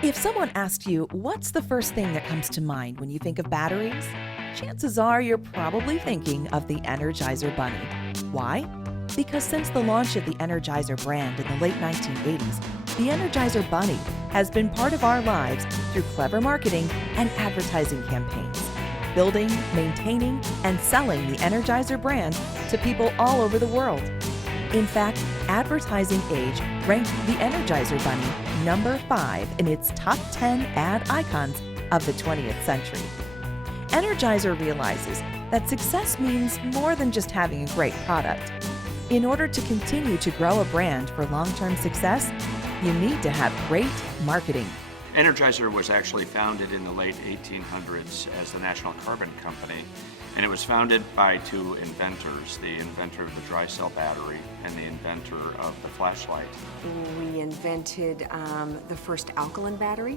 If someone asks you what's the first thing that comes to mind when you think of batteries, chances are you're probably thinking of the Energizer Bunny. Why? Because since the launch of the Energizer brand in the late 1980s, the Energizer Bunny has been part of our lives through clever marketing and advertising campaigns, building, maintaining, and selling the Energizer brand to people all over the world. In fact, Advertising Age ranked the Energizer Bunny number 5 in its top 10 ad icons of the 20th century. Energizer realizes that success means more than just having a great product. In order to continue to grow a brand for long-term success, you need to have great marketing. Energizer was actually founded in the late 1800s as the National Carbon Company, and it was founded by two inventors, the inventor of the dry cell battery and the inventor of the flashlight. We invented the first alkaline battery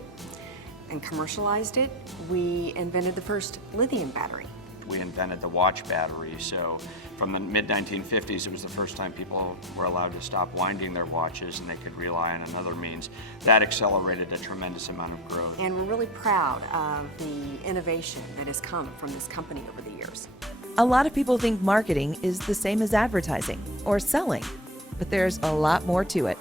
and commercialized it. We invented the first lithium battery. We invented the watch battery, so from the mid-1950s, it was the first time people were allowed to stop winding their watches and they could rely on another means. That accelerated a tremendous amount of growth. And we're really proud of the innovation that has come from this company over the years. A lot of people think marketing is the same as advertising or selling, but there's a lot more to it.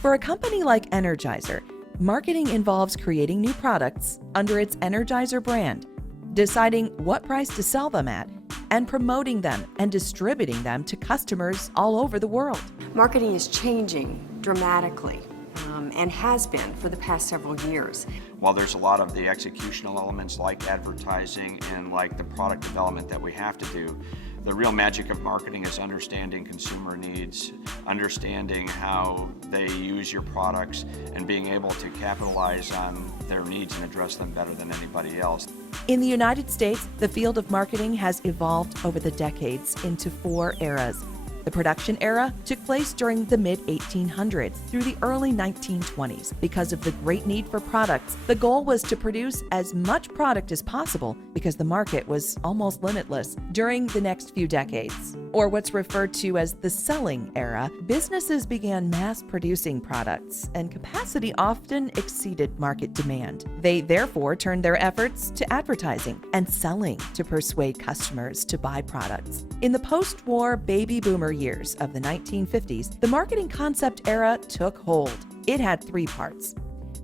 For a company like Energizer, marketing involves creating new products under its Energizer brand, deciding what price to sell them at, and promoting them and distributing them to customers all over the world. Marketing is changing dramatically and has been for the past several years. While there's a lot of the executional elements like advertising and like the product development that we have to do, the real magic of marketing is understanding consumer needs, understanding how they use your products, and being able to capitalize on their needs and address them better than anybody else. In the United States, the field of marketing has evolved over the decades into 4 eras. The production era took place during the mid-1800s through the early 1920s. Because of the great need for products, the goal was to produce as much product as possible because the market was almost limitless. During the next few decades, or what's referred to as the selling era, businesses began mass-producing products, and capacity often exceeded market demand. They therefore turned their efforts to advertising and selling to persuade customers to buy products. In the post-war baby boomer years of the 1950s, the marketing concept era took hold. It had 3 parts: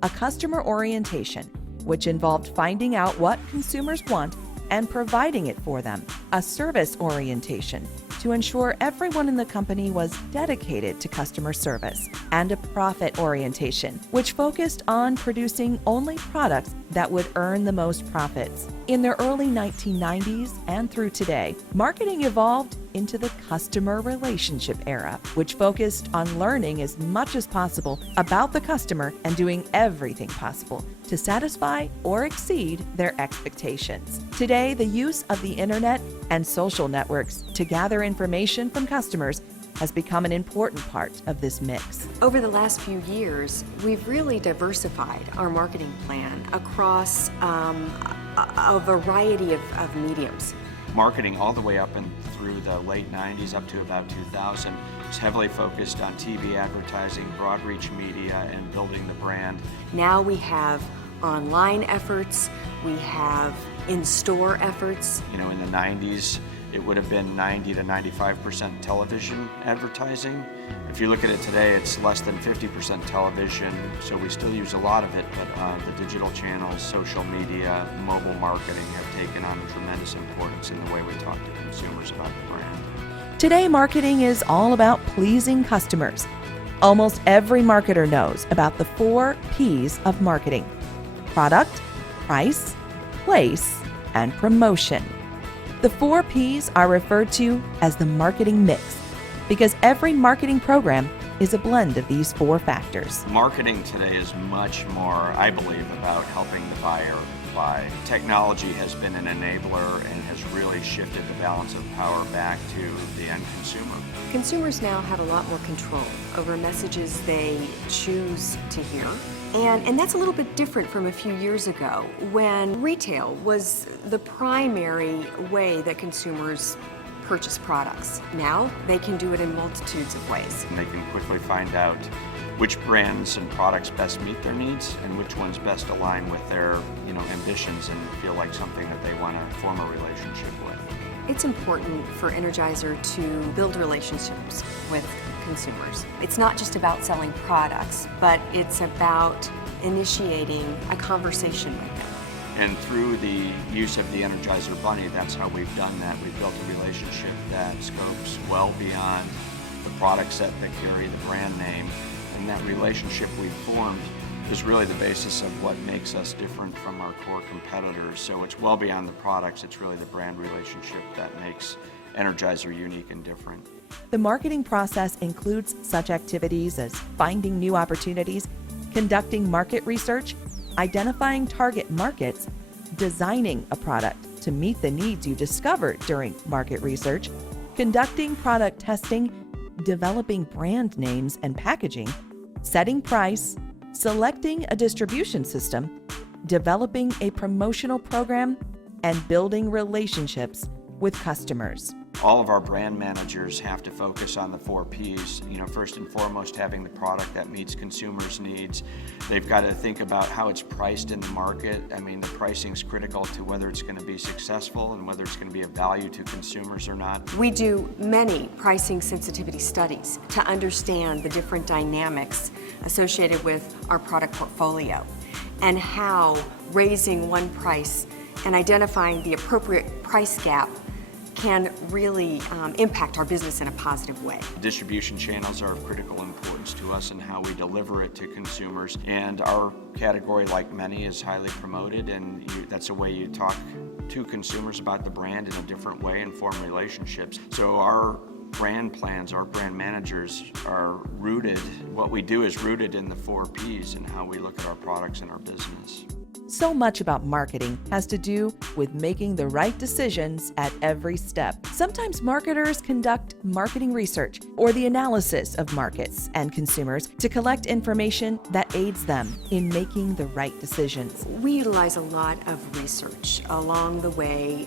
a customer orientation, which involved finding out what consumers want and providing it for them; a service orientation, to ensure everyone in the company was dedicated to customer service; and a profit orientation, which focused on producing only products that would earn the most profits. In the early 1990s and through today, marketing evolved into the customer relationship era, which focused on learning as much as possible about the customer and doing everything possible to satisfy or exceed their expectations. Today, the use of the internet and social networks to gather information from customers has become an important part of this mix. Over the last few years, we've really diversified our marketing plan across a variety of mediums. Marketing all the way up and through the late 90s up to about 2000 was heavily focused on TV advertising, broad reach media, and building the brand. Now we have online efforts, we have in-store efforts. You know, in the 90s, it would have been 90 to 95% television advertising. If you look at it today, it's less than 50% television, so we still use a lot of it, but the digital channels, social media, mobile marketing have taken on a tremendous importance in the way we talk to consumers about the brand. Today, marketing is all about pleasing customers. Almost every marketer knows about the 4 P's of marketing: product, price, place, and promotion. The 4 P's are referred to as the marketing mix because every marketing program is a blend of these 4 factors. Marketing today is much more, I believe, about helping the buyer buy. Technology has been an enabler and has really shifted the balance of power back to the end consumer. Consumers now have a lot more control over messages they choose to hear. And that's a little bit different from a few years ago when retail was the primary way that consumers purchase products. Now they can do it in multitudes of ways. And they can quickly find out which brands and products best meet their needs and which ones best align with their ambitions and feel like something that they want to form a relationship with. It's important for Energizer to build relationships with consumers. It's not just about selling products, but it's about initiating a conversation with them. And through the use of the Energizer Bunny, that's how we've done that. We've built a relationship that scopes well beyond the product set that carry the brand name. And that relationship we've formed is really the basis of what makes us different from our core competitors. So it's well beyond the products, it's really the brand relationship that makes Energizer unique and different. The marketing process includes such activities as finding new opportunities, conducting market research, identifying target markets, designing a product to meet the needs you discovered during market research, conducting product testing, developing brand names and packaging, setting price, selecting a distribution system, developing a promotional program, and building relationships with customers. All of our brand managers have to focus on the 4 Ps. First and foremost, having the product that meets consumers' needs. They've got to think about how it's priced in the market. The pricing is critical to whether it's going to be successful and whether it's going to be of value to consumers or not. We do many pricing sensitivity studies to understand the different dynamics associated with our product portfolio and how raising one price and identifying the appropriate price gap can really impact our business in a positive way. Distribution channels are of critical importance to us and how we deliver it to consumers. And our category, like many, is highly promoted, and that's a way you talk to consumers about the brand in a different way and form relationships. So our brand plans, our brand managers are rooted, what we do is rooted in the 4 Ps and how we look at our products and our business. So much about marketing has to do with making the right decisions at every step. Sometimes marketers conduct marketing research or the analysis of markets and consumers to collect information that aids them in making the right decisions. We utilize a lot of research along the way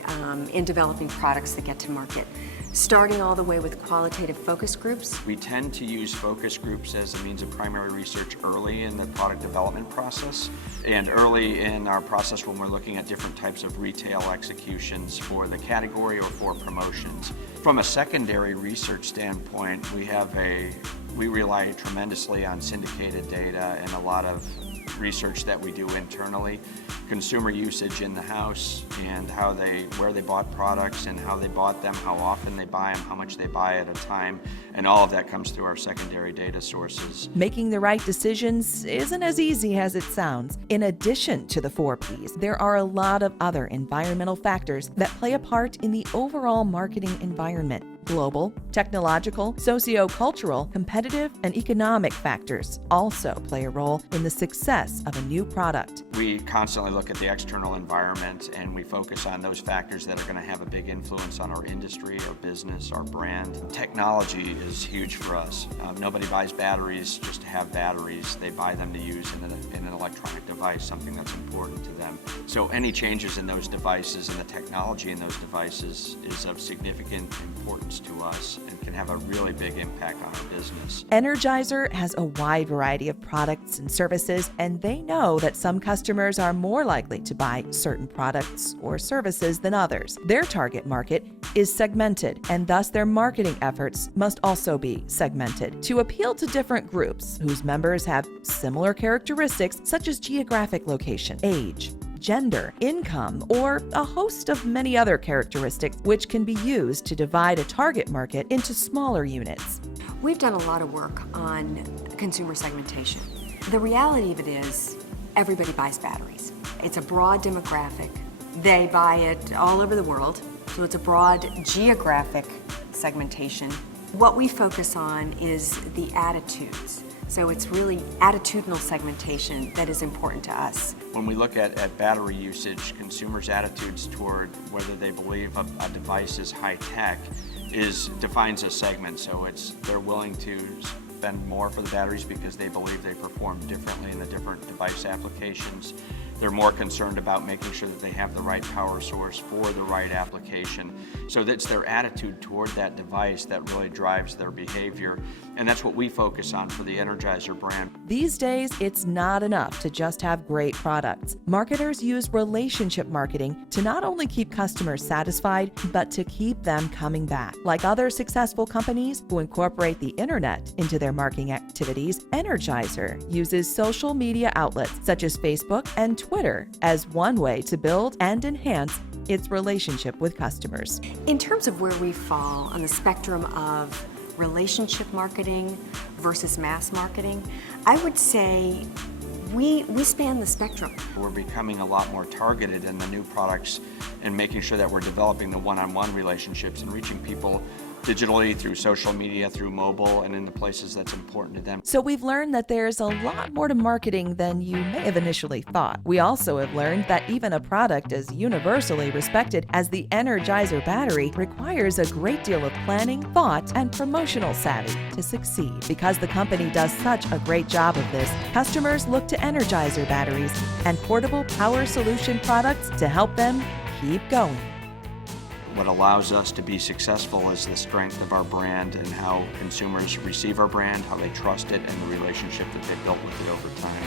in developing products that get to market, starting all the way with qualitative focus groups. We tend to use focus groups as a means of primary research early in the product development process and early in our process when we're looking at different types of retail executions for the category or for promotions. From a secondary research standpoint, we rely tremendously on syndicated data and a lot of research that we do internally, consumer usage in the house and where they bought products and how they bought them, how often they buy them, how much they buy at a time, and all of that comes through our secondary data sources. Making the right decisions isn't as easy as it sounds. In addition to the 4 Ps, there are a lot of other environmental factors that play a part in the overall marketing environment. Global, technological, socio-cultural, competitive, and economic factors also play a role in the success of a new product. We constantly look at the external environment and we focus on those factors that are going to have a big influence on our industry, our business, our brand. Technology is huge for us. Nobody buys batteries just to have batteries. They buy them to use in an electronic device, something that's important to them. So any changes in those devices and the technology in those devices is of significant importance to us and can have a really big impact on our business. Energizer has a wide variety of products and services, and they know that some customers are more likely to buy certain products or services than others. Their target market is segmented, and thus their marketing efforts must also be segmented to appeal to different groups whose members have similar characteristics such as geographic location, age, gender, income, or a host of many other characteristics which can be used to divide a target market into smaller units. We've done a lot of work on consumer segmentation. The reality of it is everybody buys batteries. It's a broad demographic. They buy it all over the world, so it's a broad geographic segmentation. What we focus on is the attitudes. So it's really attitudinal segmentation that is important to us. When we look at battery usage, consumers' attitudes toward whether they believe a device is high tech defines a segment. So they're willing to spend more for the batteries because they believe they perform differently in the different device applications. They're more concerned about making sure that they have the right power source for the right application. So that's their attitude toward that device that really drives their behavior. And that's what we focus on for the Energizer brand. These days, it's not enough to just have great products. Marketers use relationship marketing to not only keep customers satisfied, but to keep them coming back. Like other successful companies who incorporate the internet into their marketing activities, Energizer uses social media outlets such as Facebook and Twitter as one way to build and enhance its relationship with customers. In terms of where we fall on the spectrum of relationship marketing versus mass marketing, I would say we span the spectrum. We're becoming a lot more targeted in the new products and making sure that we're developing the one-on-one relationships and reaching people digitally, through social media, through mobile, and in the places that's important to them. So we've learned that there's a lot more to marketing than you may have initially thought. We also have learned that even a product as universally respected as the Energizer battery requires a great deal of planning, thought, and promotional savvy to succeed. Because the company does such a great job of this, customers look to Energizer batteries and portable power solution products to help them keep going. What allows us to be successful is the strength of our brand and how consumers receive our brand, how they trust it, and the relationship that they've built with it over time.